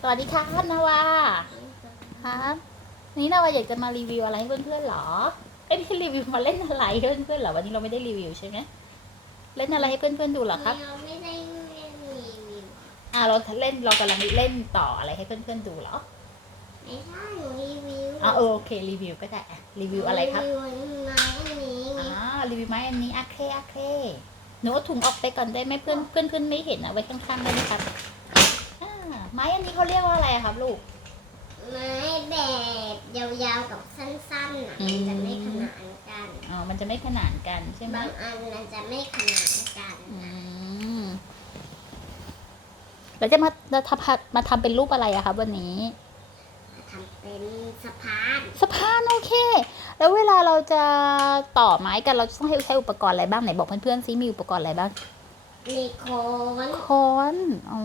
สวัสดีครับนาวาครับวันนี้นาวาอยากจะมารีวิวอะไรให้เพื่อนๆเหรอเอ้ยไม่ใช่รีวิวมาเล่นอะไรให้เพื่อนๆเหรอวันนี้เราไม่ได้รีวิวใช่ไหมเล่นอะไรให้เพื่อนๆดูเหรอครับเราไม่ได้เล่นรีวิวอ่าเราเล่นเรากำลังเล่นต่ออะไรให้เพื่อนๆดูเหรอไม่ใช่หนูรีวิวอ่าเออโอเครีวิวก็ได้อะรีวิวอะไรครับรีวิวไม้อันนี้อ่ารีวิวไม้อันนี้โอเคโอเคหนูเอาถุงออกไปก่อนได้ไหมเพื่อนเพื่อนเพื่อนไม่เห็นเอาไว้ข้างๆได้ไหมครับอ่า ไม้อันนี้เขาเรียกว่าอะไรอะครับลูก ไม้แบบยาวๆกับสั้นๆอะอืมมันจะไม่ขนานกัน อ๋อ มันจะไม่ขนานกันใช่ไหมบางอันมันจะไม่ขนานกันอืมแล้วจะมาจะทำมาทำเป็นรูปอะไรอะครับวันนี้ทำเป็นสะพานสะพานโอเค แล้วเวลาเราจะต่อไม้กันเราต้องให้ใช้อุปกรณ์อะไรบ้างไหนบอกเพื่อนๆซิมีอุปกรณ์อะไรบ้าง มีโคนค้อนอ๋อ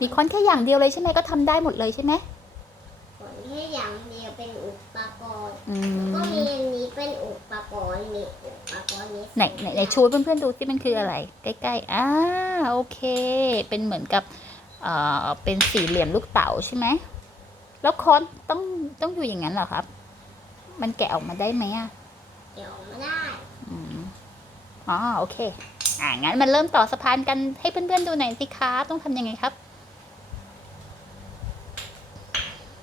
มีค้อนแค่อย่างเดียวเลยใช่ไหมก็ทำได้หมดเลยใช่ไหมขนแค่อย่างเดียวเป็นอุปกรณ์ อืก็มมีอันนี้เป็นอุปกรณ์มีอุปกรณ์นี้ไหนไหนไหนชูให้เพื่อนๆดูที่มันคืออะไร ใกล้ๆอ่าโอเค เป็นเหมือนกับเอ่อเป็นสี่เหลี่ยมลูกเต๋าใช่ไหมแล้วค้อนต้องต้องอยู่อย่างนั้นเหรอครับ มันแกะออกมาได้ไหมอะเดี๋ยวไม่ได้ อืมอ๋อโอเค อ่างั้นมันเริ่มต่อสะพานกันให้เพื่อนๆดูหน่อยสิคะต้องทำยังไงครับ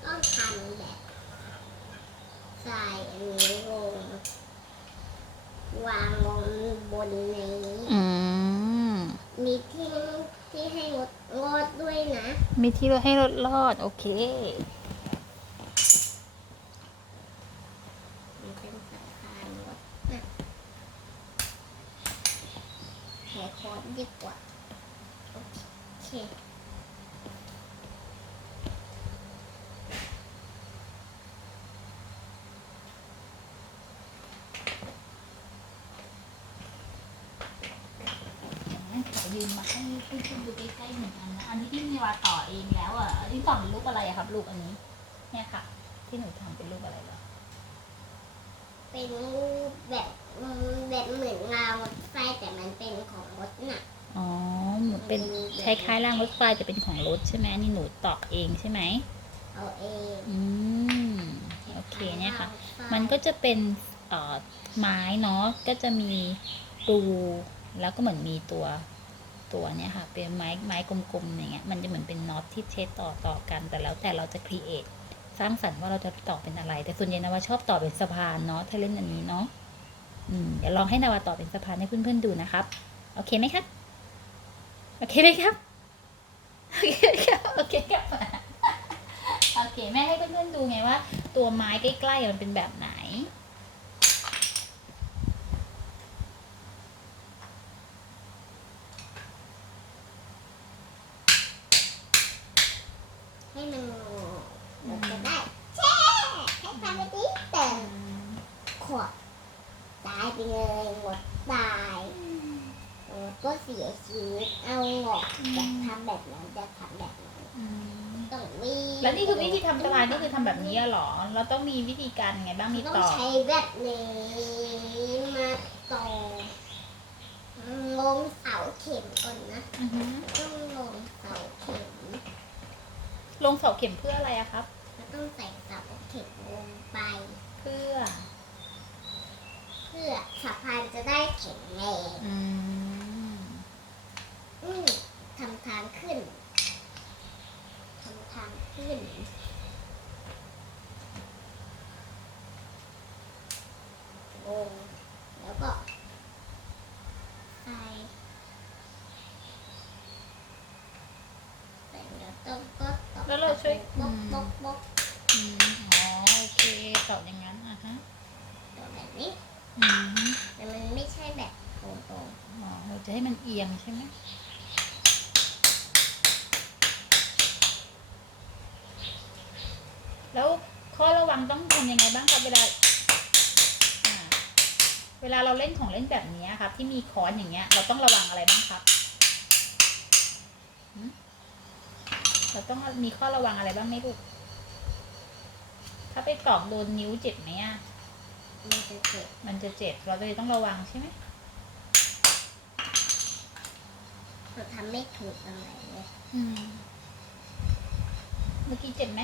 ต้องทำแบบใส่อันนี้ลงวางลงบนนี้อืมมีที่ที่ให้งดงดด้วยนะ มีที่ให้รถรอด โอเค มันเป็นสะพานงดนะแขคอนดีกว่า โอเค ขอ ยืมมาให้เพื่อนๆดูใกล้ๆหนึ่งอันนะอันนี้ที่มีวาต่อเองแล้วอะอันนี้ต่อเป็นรูปอะไรอะครับ ลูกอันนี้ เนี่ยค่ะ ที่หนูทำเป็นรูปอะไรเหรอเป็นรูปแบบแบบเหมือนรางรถไฟแต่มันเป็นของรถน่ะอ๋อเหมือนเป็นคล้ายๆรางรถไฟแต่เป็นของรถใช่ไหมนี่หนูต่อเองใช่ไหมเอาเองอืมโอเคเนี่ยค่ะ มันก็จะเป็นเอ่อไม้เนาะก็จะมีรูแล้วก็เหมือนมีตัว ตัวเนี่ยค่ะ เป็นไม้ไม้กลมๆอย่างเงี้ยมันจะเหมือนเป็นน็อตที่เทสต่อต่อกันแต่แล้วแต่เราจะครีเอทสร้างสรรค์ว่าเราจะต่อเป็นอะไร แต่ส่วนใหญ่นาวาชอบต่อเป็นสะพานเนาะถ้าเล่นอันนี้เนาะอืมเดี๋ยวลองให้นาวาต่อเป็นสะพานให้เพื่อนๆดูนะครับ โอเคไหมครับ โอเคไหมครับโอเคครับโอเคครับโอเคแม่ให้เพื่อนๆดูไงว่า ตัวไม้ใกล้ๆมันเป็นแบบไหน ให้มันงอเราจะได้แช่ให้ทำแบบนี้แต่ขวดตายไปเลยหมดตายหมดก็เสียชีวิตเอาหงอกจะทำแบบนั้นจะทำแบบนั้นต้องมีแล้วนี่คือวิธีทำสะพานก็คือทำแบบนี้อะเหรอ เราต้องมีวิธีการยังไงบ้างมีต้องต่อใช้แบบนี้มาต่อลงเสาเข็มก่อนนะ อือฮึต้องลงเสาเข็ม ล งเสาเข็มเพื่ออะไรอะครับแล้วต้องใส่เสาเข็มลงไป เพื่อ เพื่อสะพานจะได้แข็งแรงอืมอืมทำทางขึ้นทำทางขึ้น ลง แล้วก็ใส่ใส่แล้วต้องก็ตอก แล้วเราช่วย บล็อกบล็อกบล็อก อืมอ๋อโอเคต่ออย่างนั้นอะฮะ ตัวแบบนี้ อืม แต่มันไม่ใช่แบบตรง อ๋อเราจะให้มันเอียงใช่ไหมแล้วข้อระวังต้องทำยังไงบ้างครับเวลาอ่าเวลาเราเล่นของเล่นแบบนี้ครับ ที่มีค้อนอย่างเงี้ย เราต้องระวังอะไรบ้างครับหืมเราต้องมีข้อระวังอะไรบ้างไหมลูก ถ้าไปตอกโดนนิ้วเจ็บไหมอะๆมันจะเจ็บ มันจะเจ็บ เราเลยต้องระวังใช่ไหม เราทำไม่ถูกตรงไหนเลยอืมมื่อกี้เจ็บไหม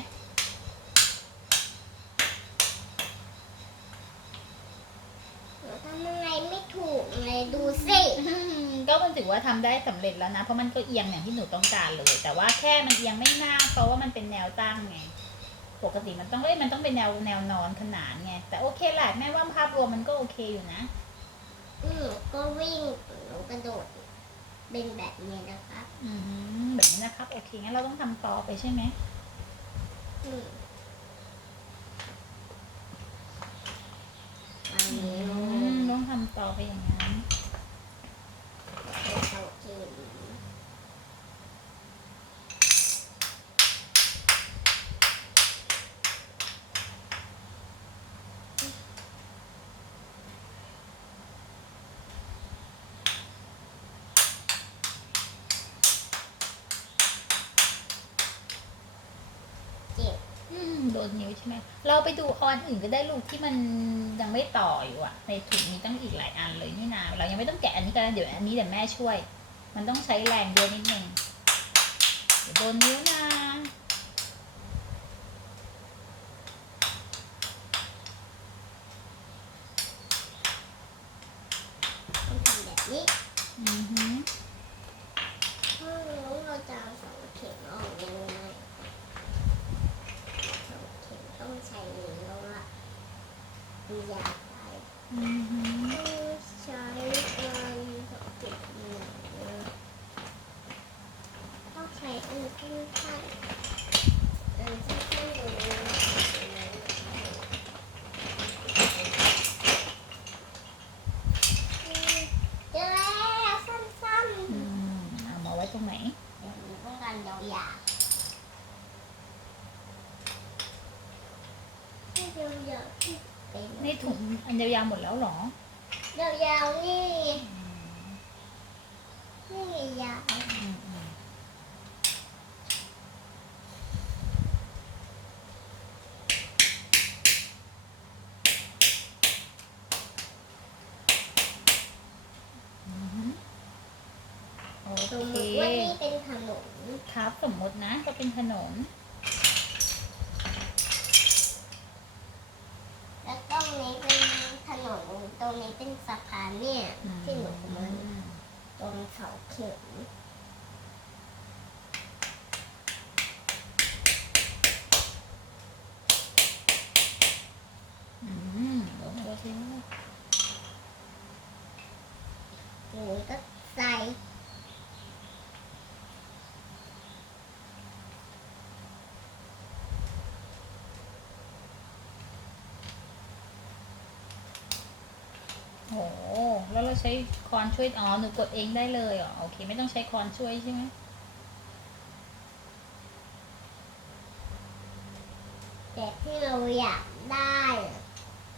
หนูทำอะไรไม่ถูกเลยดูสิอืมก็มันถือว่าทำได้สำเร็จแล้วนะ เพราะมันก็เอียงอย่างที่หนูต้องการเลย แต่ว่าแค่มันเอียงไม่มากเพราะว่ามันเป็นแนวตั้งไง ปกติมันต้องเอ้ยมันต้องเป็นแนวแนวนอนขนานไง แต่โอเคแหละแม่ว่าภาพรวมมันก็โอเคอยู่นะ อืมก็วิ่งหนูกระโดด เป็นแบบนี้นะคะอืมแบบนี้นะครับ โอเค งั้นเราต้องทำต่อไปใช่ไหม อืมอันอืนี้ มต้องทำต่อไปอย่างนั้น เขาเข็ม เจ็บ อืมโดนนิ้วใช่ไหมเราไปดูออนอื่นก็ได้ลูกที่มันยังไม่ต่ออยู่อะในถุงมีตั้งอีกหลายอันเลยนี่นาเรายังไม่ต้องแกะอันนี้ก็ได้เดี๋ยวอันนี้เดี๋ยวแม่ช่วย มันต้องใช้แรงเยอะนิดนึงเดี๋ยวโดนนิ้วนะต้องทำแบบนี้อือหือ ถ้ารู้เราจะเอาเสาเข็มออกยังไงเสาเข็ม ต้องใช้นิ้วละมียาไปอือหือต้องใช้อันเสาเข็มหนึ่งต้องใช้เงินๆอันสั้นๆอย่างนี้เจอแล้วสั้นๆ อืมเอามาไว้ตรงไหน เดี๋ยวหนูต้องการยาวๆให้ยาวๆที่เป็ นในถุงอันยาวๆหมดแล้วเหรอ ยาวๆนี่ นี่ยาวอืมอืมอือหือโอสมมเคติว่านี่เป็นถนนครับสมมตินะก็เป็นถนน แล้วตรงนี้เป็นถนนตรงนี้ เป็นสะพานเนี่ยที่หนูมันตรงเสาเข็ม อืมลองดูสิว่า หนูก็ใส่ โอ้โห แล้วเราใช้คอนช่วย อ๋อ หนูกดเองได้เลยเหรอโอเค ไม่ต้องใช้คอนช่วยใช่ไหมแบบที่เราอยากได้อะ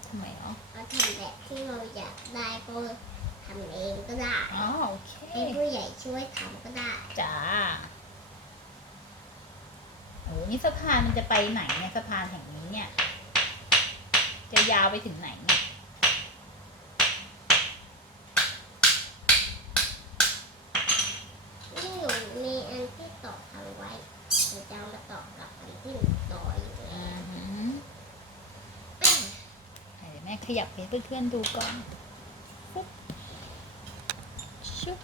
ทำไมอ๋อเราทำแบบที่เราอยากได้ก็ทำเองก็ได้อ๋อโอเคให้ผู้ใหญ่ช่วยทำก็ได้จ้าโอ้นี่สะพานมันจะไปไหนเนี่ยสะพานแห่งนี้เนี่ย จะยาวไปถึงไหนเนี่ย นี่หนูมีอันที่ต่อทางไว้หนูจะเอามาต่อกับอันที่หนูต่ออยู่แล้ อื ว อหือเดี๋ ขยับให้เพื่อนๆดูก่อนปุ๊บชุบ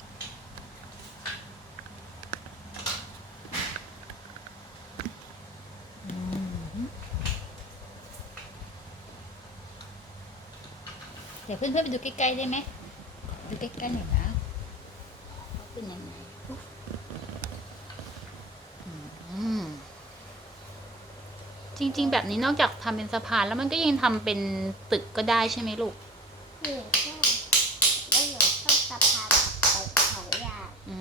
เดี๋ยวเพื่อนๆไปดูใกล้ๆได้ไหมดูใกล้ๆหน่อยนะเป็นยังไงอืม จริง ๆ แบบนี้นอกจากทำเป็นสะพานแล้วมันก็ยังทำเป็นตึกก็ได้ใช่ไหมลูกนี่แค่แล้วหนูต้องสะพานกับตึกของยาอื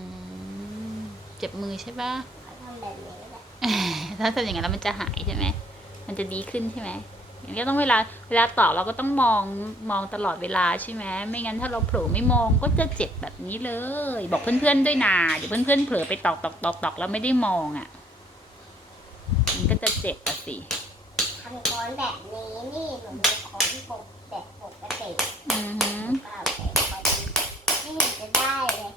มเจ็บมือใช่ปะเขาทำแบบนี้แหละถ้าทำอย่างนั้นแล้วมันจะหายใช่ไหมมันจะดีขึ้นใช่ไหมอย่างนี้ก็ต้องเวลาเวลาตอกเราก็ต้องมองมองตลอดเวลาใช่ไหมไม่งั้นถ้าเราเผลอไม่มองก็จะเจ็บแบบนี้เลย บอกเพื่อนๆด้วยนะเดี๋ยวเพื่อนๆเผลอไปตอกตอกตอกตอกแล้วไม่ได้มองอะมัน ก็จะเจ็บอะสิทำก้อนแบบนี้นี่หนูมีค้อนปกแบบปกติอือหือเปล่าแต่พอดีไม่เห็นจะได้เลย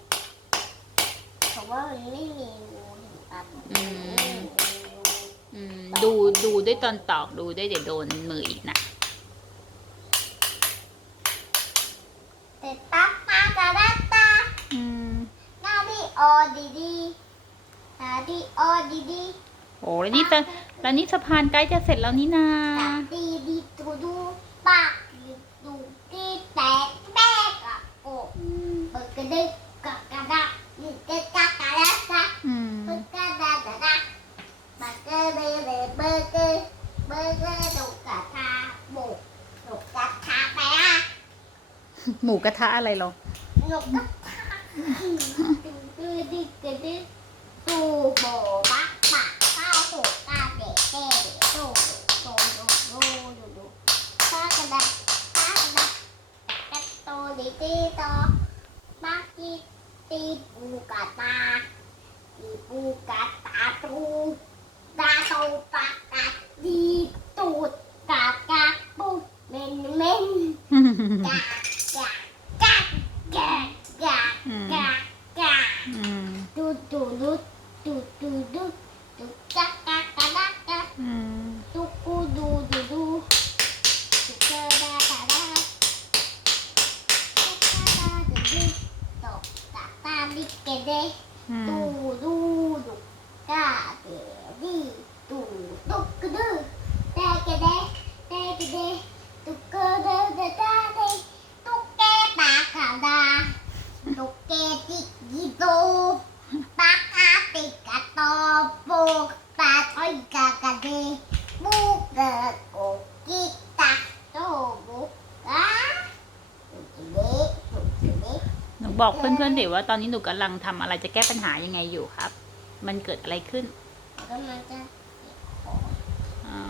เพราะว่ามันไม่มีรูเห็นปะอืมไม่มีรูอืมดูดูด้วยตอนตอกดูด้วยเดี๋ยวโดนมืออีกนะแต่ตักตาตาตาตาอืม หน้าดีออดีดีหน้าดีออดีดี โอ้แล้วนี่จะแล้วนี่สะพานใกล้จะเสร็จแล้วนี่นา ดีดีดูดูปากดูดีแตกแตกอะโอ้เปิดกระดึกกระกระดักนี่กระกระกระดักกะอืมเปิดกระดักกะดักเบอร์เกอร์เบอร์เบอร์เบอร์เกอร์เบอร์เกอร์ดุกกะทาบุกดุกกะทาไปอะหมูกระทะอะไรหรอหนูก็ทาดูดูดิกระดึกดูโบบัก ตีโตบักกีตีปูกะตาตีปูกะตาตูตาโตปากกะดีตูดกากกากปูเมนเมน กากกากกากกาก อืม กากกาก อืม ดูดูดูดูดูดูดูกากกากกากกาก อืม ดูกูดูดูดูดูกระดาษกระดาษกระดาษดูดูตกตาตาลิกเก เด อื ดู ม ดูดูกาเดดีดูตุกกระดือแตกระเดแตกระเดตุกกระเดเดดาเดตุกแกปากกาดาตุกแกติกยีโดปากกาติกกะตอโบกปาอ้อยกากะเดบุกเกะโกกิตาโตบุกกาตุกเล็กตุกเล็ก หนู บอกเพื่อนๆดิว่าตอนนี้หนูกำลังทำอะไรจะแก้ปัญหายังไงอยู่ครับ มันเกิดอะไรขึ้นแล้วมันจะติดคออ่า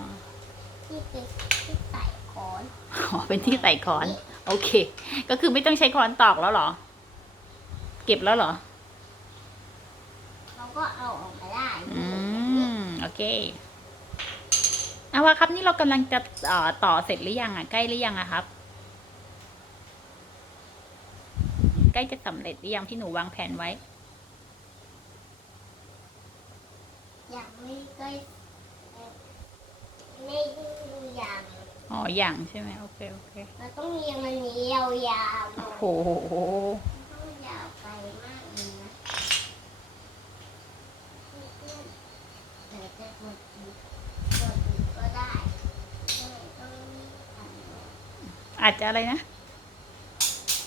ที่ติดที่ใส่คอนอ๋อเป็นที่ใส่ค้อน โอเค ก็คือไม่ต้องใช้ค้อนตอกแล้วเหรอ เก็บแล้วเหรอ เราก็เอาออกมาได้อืมโอเคเอาวะครับนี่เรากำลังจะเอ่อต่อเสร็จหรือยังอะใกล้หรือยังอะครับ ใก ล้จะสำเร็จหรือยังที่หนูวางแผนไว้ยังไม่ก็ไม่ดูอย่างอ๋ออย่างใช่ไหมโอเค โอเคเราต้องเรียงมันนี้ยาวๆหน่อยโอ้โหต้องยาวไกลมากเลยนะเดี๋ยวจะกดอีกกดอีกก็ได้ไม่ต้องรีบทำหรอกอาจจะอะไรนะ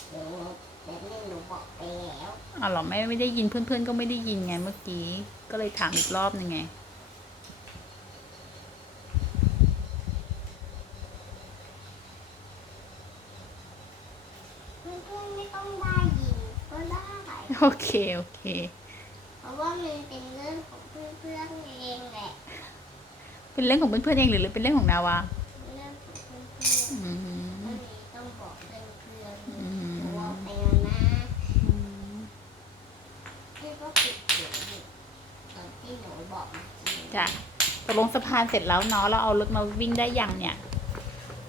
เดี๋ยวแต่นี่หนูบอกไปแล้วอ๋อเหรอไม่ไม่ได้ยินเพื่อนๆก็ไม่ได้ยินไงเมื่อกี้ ก็เลยถามอีกรอบนึงไงเพื่อนๆไม่ต้องได้ยินก็ได้โอเคโอเคเพราะว่ามันเป็นเรื่องของเพื่อนๆเองแหละ เป็นเรื่องของเพื่อนๆเองหรือเป็นเรื่องของนาวา เรื่องของเพื่อน อืม ๆวันนี้ต้องบอกเพื่อนๆ อืม หนูบอกไปแล้วนะ อืม พี่ก็ปิดเสียงอยู่ตอนที่หนู บอกเมื่อกี้จ้ะตกลงสะพานเสร็จแล้วเนาะเราเอารถมาวิ่งได้ยังเนี่ย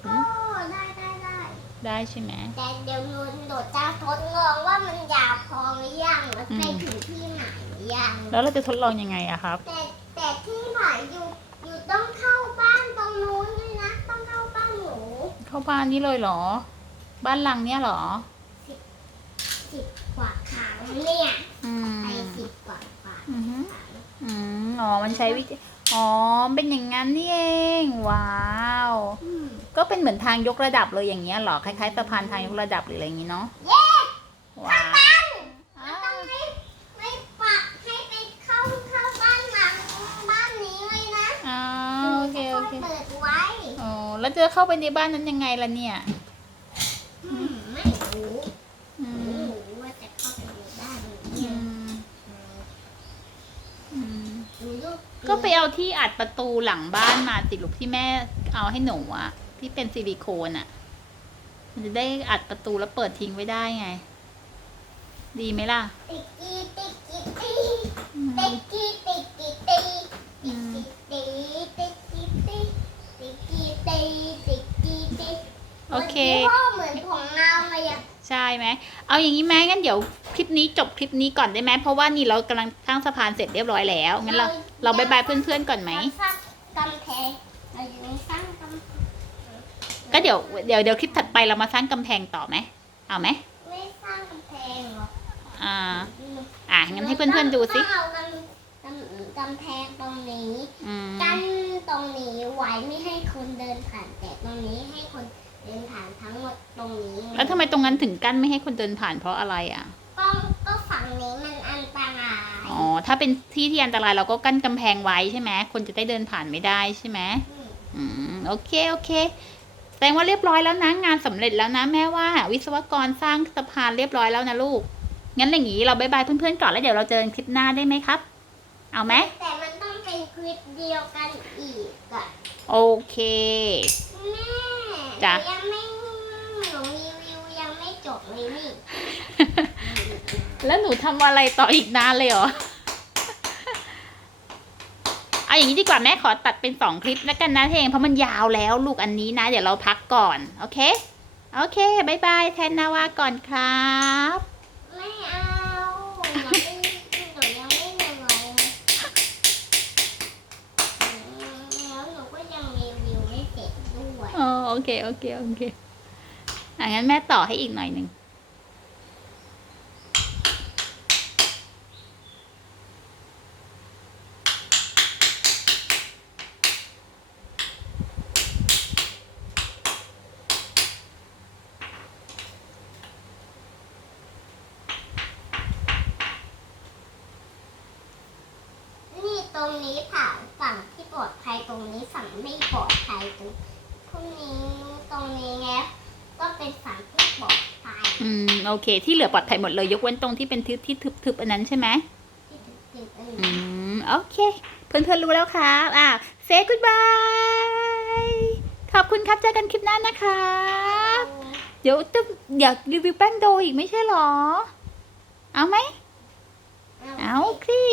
ก็ได้ได้ได้ได้ใช่ไหมแต่เดี๋ยวหนูโดดจะทดลองว่ามันยาวพอหรือยังแล้วไปถึงที่ไหนหรือยังแล้วเราจะทดลองยังไงอะครับ แต่แต่ที่ไหนอยู่อยู่ต้องเข้าบ้านตรงนู้นด้วยนะต้องเข้าบ้านหนูเข้าบ้านนี่เลยเหรอ บ้านหลังเนี่ยเหรอสิบกว่าครั้งเนี่ยอืมไปสิบกว่าครั้งอือฮึอืม อ๋อ มันใช้วิธีอ๋อ เป็นอย่างนั้นนี่เอง ว้าวอืมก็เป็นเหมือนทางยกระดับเลยอย่างเงี้ยเหรอ คล้ายๆสะพานทางยกระดับหรืออะไรอย่างงี้เนาะเย้ว้าวบ้านอ้าต้องวไม่ไม่ปักให้ไปเข้าเข้าบ้านหลังบ้านนี้เลยนะอ๋อหนูโอเคจะโอค่อยเคเปิดไว้อ๋อแล้วจะเข้าไปในบ้านนั้นยังไงล่ะเนี่ย อืมไม่รู้ อื ไม่ ม รู้ว่าจะเข้าไปในบ้านนี้ อืมอืม ดูลู ก็ไปเอาที่อัดประตูหลังบ้านมาติลูกที่แม่เอาให้หนูอะที่เป็นซิลิโคนอะมันจะได้อัดประตูแล้วเปิดทิ้งไว้ได้ไง ดีไหมล่ะติ๊กกี้ติ๊กกี้ตีอืมติ๊กกี้ติ๊กกี้ตีติ๊กกี้ตีติ๊กกี้ติ๊กกี้ติ๊กกี้โอเคพ่อเหมือนของเราเลยอะ ใช่ไหม เอาอย่างนี้ไหมงั้นเดี๋ยวคลิปนี้จบคลิปนี้ก่อนได้ไหมเพราะว่านี่เรากำลังสร้างสะพานเสร็จเรียบร้อยแล้ว งั้นเราเราบายบายเพื่อนๆก่อนไหมเราสร้างกำแพงเรายังสร้างกำก็เดี๋ยวเดี๋ยวเดี๋ยวคลิปถัดไปเรามาสร้างกำแพงต่อไหม เอาไหม ไม่สร้างกำแพงหรอกอ่า อะงั้นให้เพื่อนๆดูสิก็เอากำกำกำแพงตรงนี้ อืม กั้นตรงนี้ไว้ไม่ให้คนเดินผ่านแต่ตรงนี้ให้คน เดินผ่านทั้งหมดตรงนี้แล้วทำไมตรงนั้นถึงกั้นไม่ให้คนเดินผ่านเพราะอะไรอะ ก็ก็ฝั่งนี้มันอันตรายอ๋อ ถ้าเป็นที่ที่อันตรายเราก็กั้นกำแพงไว้ใช่ไหมคนจะได้เดินผ่านไม่ได้ใช่ไหมมอืม โอเค โอเค แสดงว่าเรียบร้อยแล้วนะ งานสำเร็จแล้วนะ แม่ว่า วิศวกรสร้างสะพานเรียบร้อยแล้วนะลูก งั้นอย่างนี้เราบายบายเพื่อนๆก่อนแล้วเดี๋ยวเราเจอกันคลิปหน้าได้ไหมครับ เอาไหม แต่มันต้องเป็นคลิปเดียวกันอีกอะโอเค แม่ จ๊ะหนูยังไม่หนูรีวิวยังไม่จบเลยนี่ แล้วหนูทำอะไรต่ออีกนานเลยเหรอ เอาอย่างนี้ดีกว่าแม่ขอตัดเป็นสองคลิปแล้วกันนะเทงเพราะมันยาวแล้วลูกอันนี้นะ เดี๋ยวเราพักก่อน โอเค โอเคบายบายแทนนาวาก่อนครับ ไม่เอาหนูไม่หนูยังไม่เหนื่อยอืมแล้วหนูก็ยังรีวิวไม่เสร็จด้วย อ๋อโอ เค โอเค โอเคอะงั้นแม่ต่อให้อีกหน่อยหนึ่งนี่ตรงนี้ผ่าฝั่งที่ปลอดภัยตรงนี้ฝั่งไม่ปลอดภัยตรง พรงนี้ตรงนี้ไงก็เป็นสารที่ปลอดภัยอืมโอเค ที่เหลือปลอดภัยหมดเลยยกเว้นตรงที่เป็นทึบที่ทึบๆอันนั้นใช่ไหมที่ถึงๆอืมโอเค เพื่อนๆรู้แล้วครับอ่าเซกุดบายขอบคุณครับเจอกันคลิปหน้านะครับ เดี๋ยวจะอยากรีวิวแป้งโดอีกไม่ใช่หรอ เอาไหม เอาคลี่